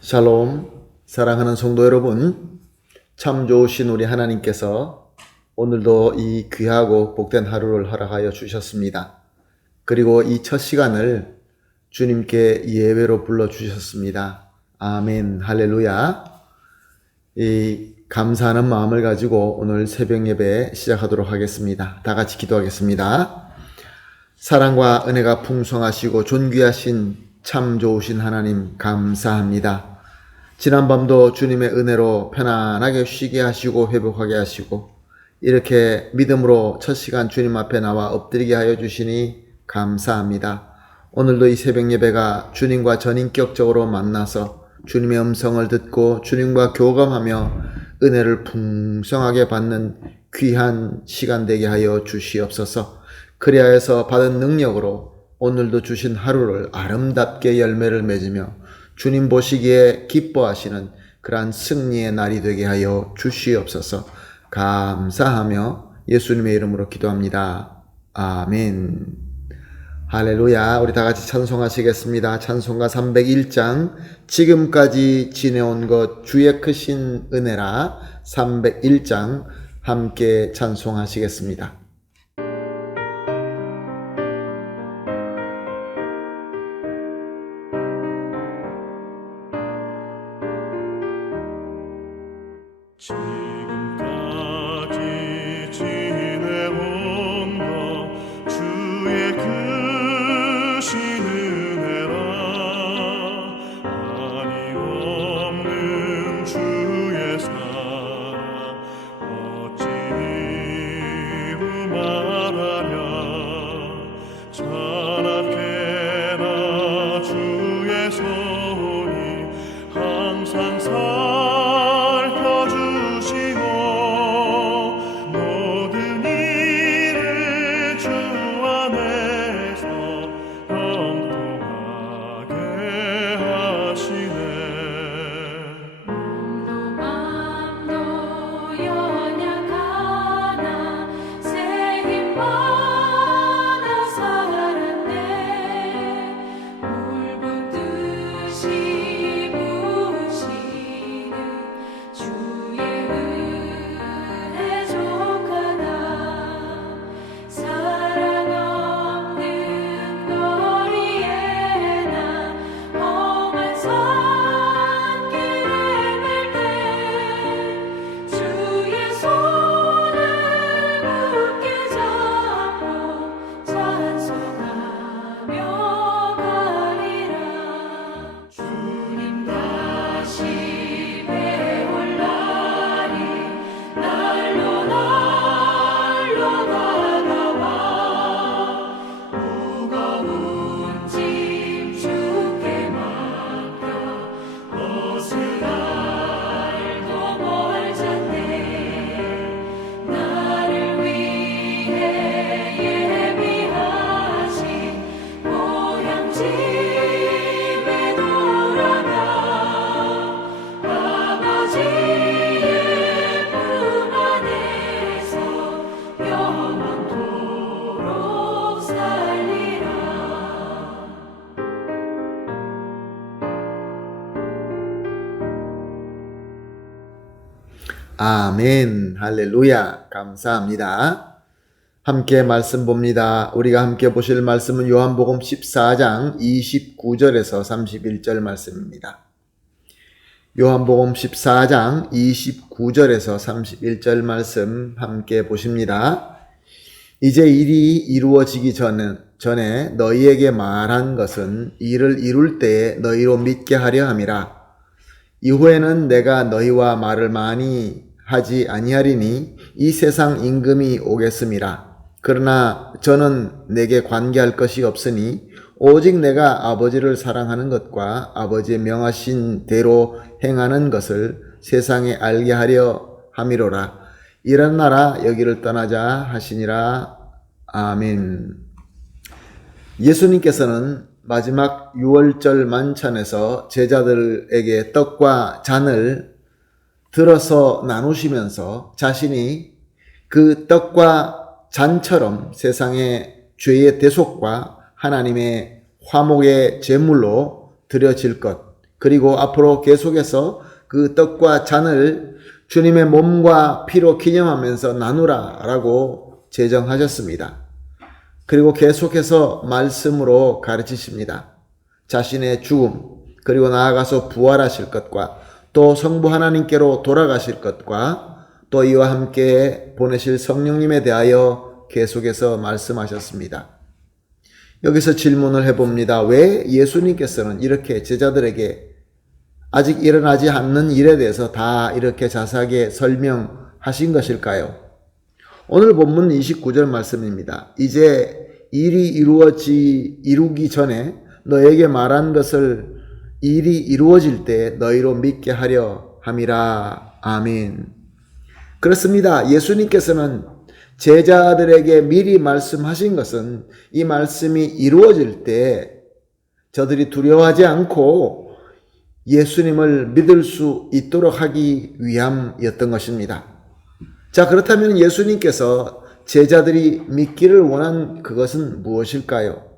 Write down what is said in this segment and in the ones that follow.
샬롬, 사랑하는 성도 여러분, 참 좋으신 우리 하나님께서 오늘도 이 귀하고 복된 하루를 허락하여 주셨습니다. 그리고 이 첫 시간을 주님께 예배로 불러주셨습니다. 아멘, 할렐루야. 이 감사하는 마음을 가지고 오늘 새벽 예배 시작하도록 하겠습니다. 다 같이 기도하겠습니다. 사랑과 은혜가 풍성하시고 존귀하신 참 좋으신 하나님 감사합니다. 지난밤도 주님의 은혜로 편안하게 쉬게 하시고 회복하게 하시고 이렇게 믿음으로 첫 시간 주님 앞에 나와 엎드리게 하여 주시니 감사합니다. 오늘도 이 새벽 예배가 주님과 전인격적으로 만나서 주님의 음성을 듣고 주님과 교감하며 은혜를 풍성하게 받는 귀한 시간 되게 하여 주시옵소서. 그리하여서 받은 능력으로 오늘도 주신 하루를 아름답게 열매를 맺으며 주님 보시기에 기뻐하시는 그러한 승리의 날이 되게 하여 주시옵소서. 감사하며 예수님의 이름으로 기도합니다. 아멘. 할렐루야. 우리 다 같이 찬송하시겠습니다. 찬송가 301장 지금까지 지내온 것 주의 크신 은혜라 301장 함께 찬송하시겠습니다. 지금까지 지내온 것 주의 크신 은혜라 한이 없는 주의 사랑 어찌 이루 말하랴 찬악해나 주의 손이 항상 아멘, 할렐루야, 감사합니다. 함께 말씀 봅니다. 우리가 함께 보실 말씀은 요한복음 14장 29절에서 31절 말씀입니다. 요한복음 14장 29절에서 31절 말씀 함께 보십니다. 이제 일이 이루어지기 전에 너희에게 말한 것은 이를 이룰 때에 너희로 믿게 하려 함이라. 이후에는 내가 너희와 말을 많이 하지 아니하리니 이 세상 임금이 오겠음이라. 그러나 저는 내게 관계할 것이 없으니 오직 내가 아버지를 사랑하는 것과 아버지의 명하신 대로 행하는 것을 세상에 알게 하려 함이로라. 일어나라 여기를 떠나자 하시니라. 아멘. 예수님께서는 마지막 유월절 만찬에서 제자들에게 떡과 잔을 들어서 나누시면서 자신이 그 떡과 잔처럼 세상의 죄의 대속과 하나님의 화목의 제물로 드려질 것, 그리고 앞으로 계속해서 그 떡과 잔을 주님의 몸과 피로 기념하면서 나누라 라고 제정하셨습니다. 그리고 계속해서 말씀으로 가르치십니다. 자신의 죽음, 그리고 나아가서 부활하실 것과 또 성부 하나님께로 돌아가실 것과 또 이와 함께 보내실 성령님에 대하여 계속해서 말씀하셨습니다. 여기서 질문을 해봅니다. 왜 예수님께서는 이렇게 제자들에게 아직 일어나지 않는 일에 대해서 다 이렇게 자세하게 설명하신 것일까요? 오늘 본문 29절 말씀입니다. 이제 일이 이루기 전에 너에게 말한 것을 일이 이루어질 때 너희로 믿게 하려 함이라. 아멘. 그렇습니다. 예수님께서는 제자들에게 미리 말씀하신 것은 이 말씀이 이루어질 때 저들이 두려워하지 않고 예수님을 믿을 수 있도록 하기 위함이었던 것입니다. 자, 그렇다면 예수님께서 제자들이 믿기를 원한 그것은 무엇일까요?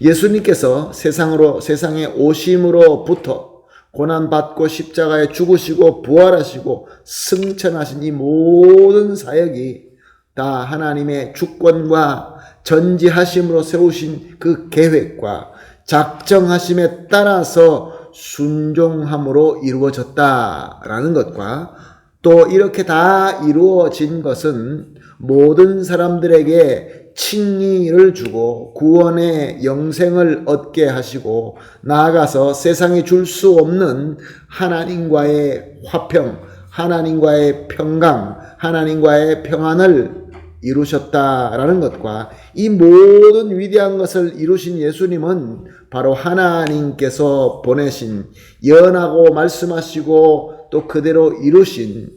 예수님께서 세상에 오심으로부터 고난받고 십자가에 죽으시고 부활하시고 승천하신 이 모든 사역이 다 하나님의 주권과 전지하심으로 세우신 그 계획과 작정하심에 따라서 순종함으로 이루어졌다라는 것과 또 이렇게 다 이루어진 것은 모든 사람들에게 칭의를 주고 구원의 영생을 얻게 하시고 나아가서 세상이 줄 수 없는 하나님과의 화평, 하나님과의 평강, 하나님과의 평안을 이루셨다라는 것과 이 모든 위대한 것을 이루신 예수님은 바로 하나님께서 보내신 연하고 말씀하시고 또 그대로 이루신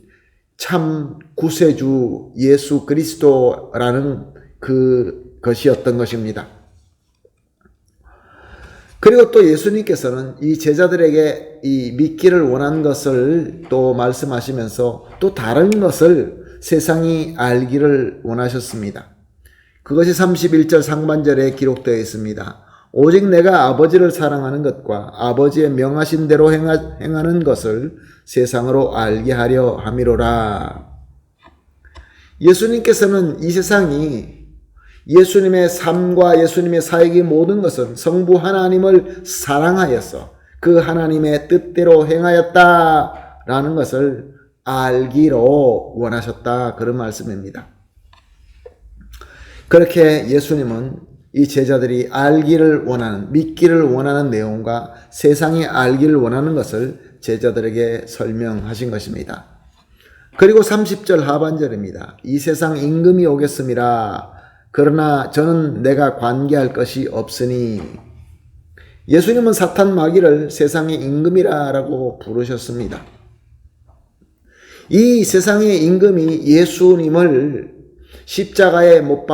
참 구세주 예수 그리스도라는 그것이었던 것입니다. 그리고 또 예수님께서는 이 제자들에게 이 믿기를 원한 것을 또 말씀하시면서 또 다른 것을 세상이 알기를 원하셨습니다. 그것이 31절 상반절에 기록되어 있습니다. 오직 내가 아버지를 사랑하는 것과 아버지의 명하신 대로 행하는 것을 세상으로 알게 하려 함이로라. 예수님께서는 이 세상이 예수님의 삶과 예수님의 사역의 모든 것은 성부 하나님을 사랑하여서 그 하나님의 뜻대로 행하였다라는 것을 알기로 원하셨다, 그런 말씀입니다. 그렇게 예수님은 이 제자들이 알기를 원하는, 믿기를 원하는 내용과 세상이 알기를 원하는 것을 제자들에게 설명하신 것입니다. 그리고 30절 하반절입니다. 이 세상 임금이 오겠음이라. 그러나 저는 내가 관계할 것이 없으니. 예수님은 사탄 마귀를 세상의 임금이라고 부르셨습니다. 이 세상의 임금이 예수님을 십자가에 못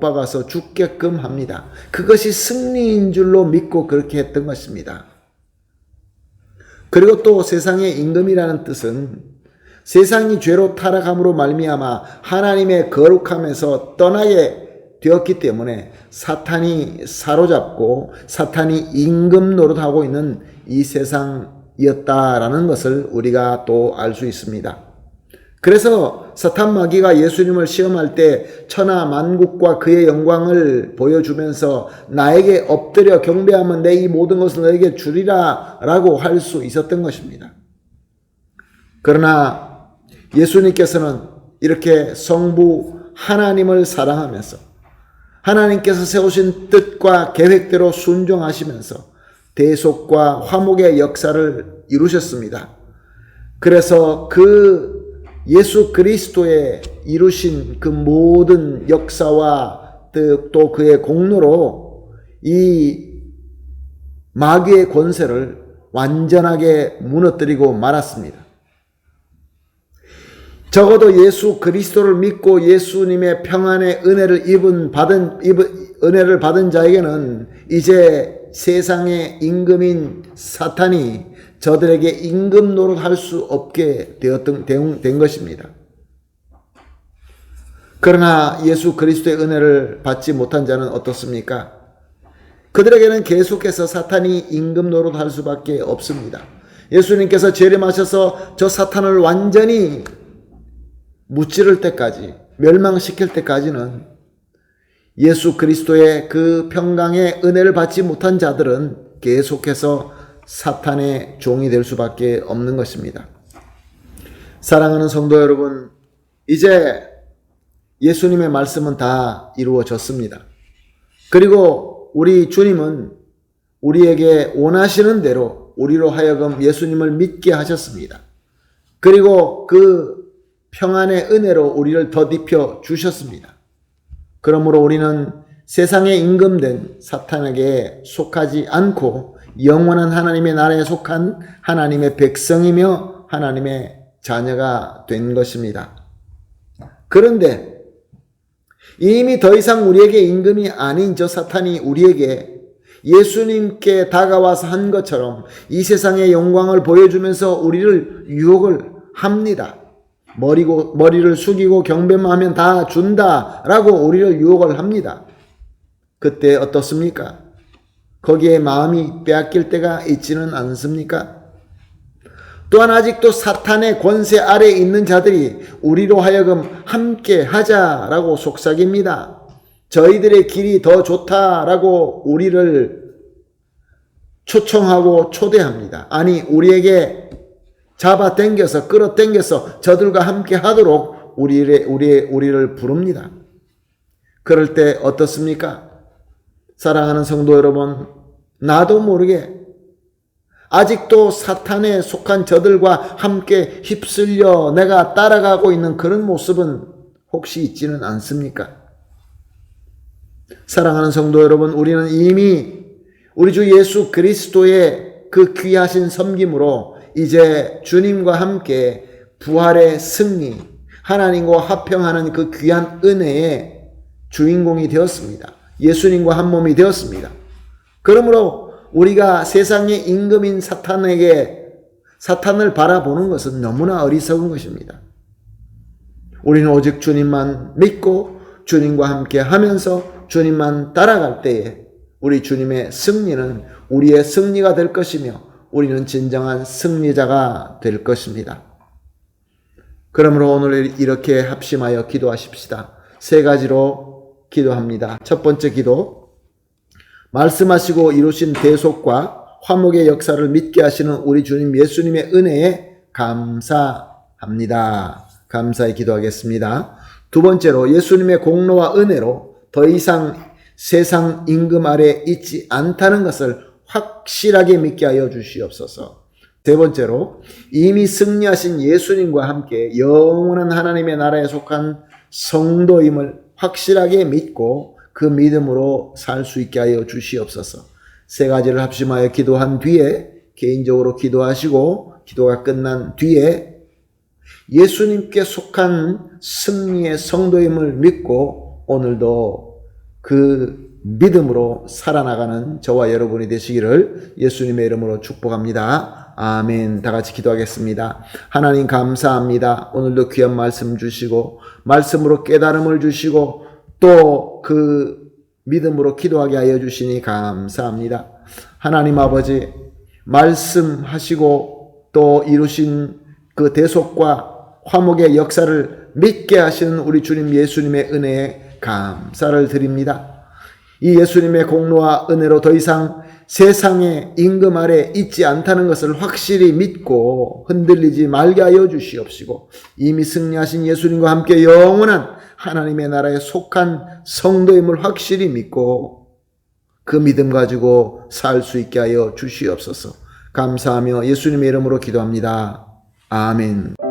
박아서 죽게끔 합니다. 그것이 승리인 줄로 믿고 그렇게 했던 것입니다. 그리고 또 세상의 임금이라는 뜻은 세상이 죄로 타락함으로 말미암아 하나님의 거룩함에서 떠나게 되었기 때문에 사탄이 사로잡고 사탄이 임금 노릇하고 있는 이 세상이었다라는 것을 우리가 또 알 수 있습니다. 그래서 사탄 마귀가 예수님을 시험할 때 천하 만국과 그의 영광을 보여주면서 나에게 엎드려 경배하면 내 이 모든 것을 너에게 주리라 라고 할 수 있었던 것입니다. 그러나 예수님께서는 이렇게 성부 하나님을 사랑하면서 하나님께서 세우신 뜻과 계획대로 순종하시면서 대속과 화목의 역사를 이루셨습니다. 그래서 그 예수 그리스도의 이루신 그 모든 역사와 또 그의 공로로 이 마귀의 권세를 완전하게 무너뜨리고 말았습니다. 적어도 예수 그리스도를 믿고 예수님의 평안의 은혜를 받은 자에게는 이제 세상의 임금인 사탄이 저들에게 임금 노릇할 수 없게 된 것입니다. 그러나 예수 그리스도의 은혜를 받지 못한 자는 어떻습니까? 그들에게는 계속해서 사탄이 임금 노릇할 수밖에 없습니다. 예수님께서 재림하셔서 저 사탄을 완전히 무찌를 때까지, 멸망시킬 때까지는 예수 그리스도의 그 평강의 은혜를 받지 못한 자들은 계속해서 사탄의 종이 될 수밖에 없는 것입니다. 사랑하는 성도 여러분, 이제 예수님의 말씀은 다 이루어졌습니다. 그리고 우리 주님은 우리에게 원하시는 대로 우리로 하여금 예수님을 믿게 하셨습니다. 그리고 그 평안의 은혜로 우리를 덧입혀 주셨습니다. 그러므로 우리는 세상에 임금된 사탄에게 속하지 않고 영원한 하나님의 나라에 속한 하나님의 백성이며 하나님의 자녀가 된 것입니다. 그런데 이미 더 이상 우리에게 임금이 아닌 저 사탄이 우리에게 예수님께 다가와서 한 것처럼 이 세상의 영광을 보여주면서 우리를 유혹을 합니다. 머리를 숙이고 경배하면 다 준다라고 우리를 유혹을 합니다. 그때 어떻습니까? 거기에 마음이 빼앗길 때가 있지는 않습니까? 또한 아직도 사탄의 권세 아래에 있는 자들이 우리로 하여금 함께 하자라고 속삭입니다. 저희들의 길이 더 좋다라고 우리를 초청하고 초대합니다. 아니, 우리에게 잡아당겨서 끌어당겨서 저들과 함께 하도록 우리를 부릅니다. 그럴 때 어떻습니까? 사랑하는 성도 여러분, 나도 모르게 아직도 사탄에 속한 저들과 함께 휩쓸려 내가 따라가고 있는 그런 모습은 혹시 있지는 않습니까? 사랑하는 성도 여러분, 우리는 이미 우리 주 예수 그리스도의 그 귀하신 섬김으로 이제 주님과 함께 부활의 승리, 하나님과 화평하는 그 귀한 은혜의 주인공이 되었습니다. 예수님과 한 몸이 되었습니다. 그러므로 우리가 세상의 임금인 사탄을 바라보는 것은 너무나 어리석은 것입니다. 우리는 오직 주님만 믿고 주님과 함께 하면서 주님만 따라갈 때에 우리 주님의 승리는 우리의 승리가 될 것이며 우리는 진정한 승리자가 될 것입니다. 그러므로 오늘 이렇게 합심하여 기도하십시다. 세 가지로 기도합니다. 첫 번째 기도, 말씀하시고 이루신 대속과 화목의 역사를 믿게 하시는 우리 주님 예수님의 은혜에 감사합니다. 감사히 기도하겠습니다. 두 번째로, 예수님의 공로와 은혜로 더 이상 세상 임금 아래 있지 않다는 것을 확실하게 믿게 하여 주시옵소서. 세 번째로, 이미 승리하신 예수님과 함께 영원한 하나님의 나라에 속한 성도임을 확실하게 믿고 그 믿음으로 살 수 있게 하여 주시옵소서. 세 가지를 합심하여 기도한 뒤에 개인적으로 기도하시고, 기도가 끝난 뒤에 예수님께 속한 승리의 성도임을 믿고 오늘도 그 믿음으로 살아나가는 저와 여러분이 되시기를 예수님의 이름으로 축복합니다. 아멘. 다 같이 기도하겠습니다. 하나님 감사합니다. 오늘도 귀한 말씀 주시고 말씀으로 깨달음을 주시고 또 그 믿음으로 기도하게 하여 주시니 감사합니다. 하나님 아버지, 말씀하시고 또 이루신 그 대속과 화목의 역사를 믿게 하시는 우리 주님 예수님의 은혜에 감사를 드립니다. 이 예수님의 공로와 은혜로 더 이상 세상의 임금 아래 있지 않다는 것을 확실히 믿고 흔들리지 말게 하여 주시옵시고, 이미 승리하신 예수님과 함께 영원한 하나님의 나라에 속한 성도임을 확실히 믿고 그 믿음 가지고 살 수 있게 하여 주시옵소서. 감사하며 예수님의 이름으로 기도합니다. 아멘.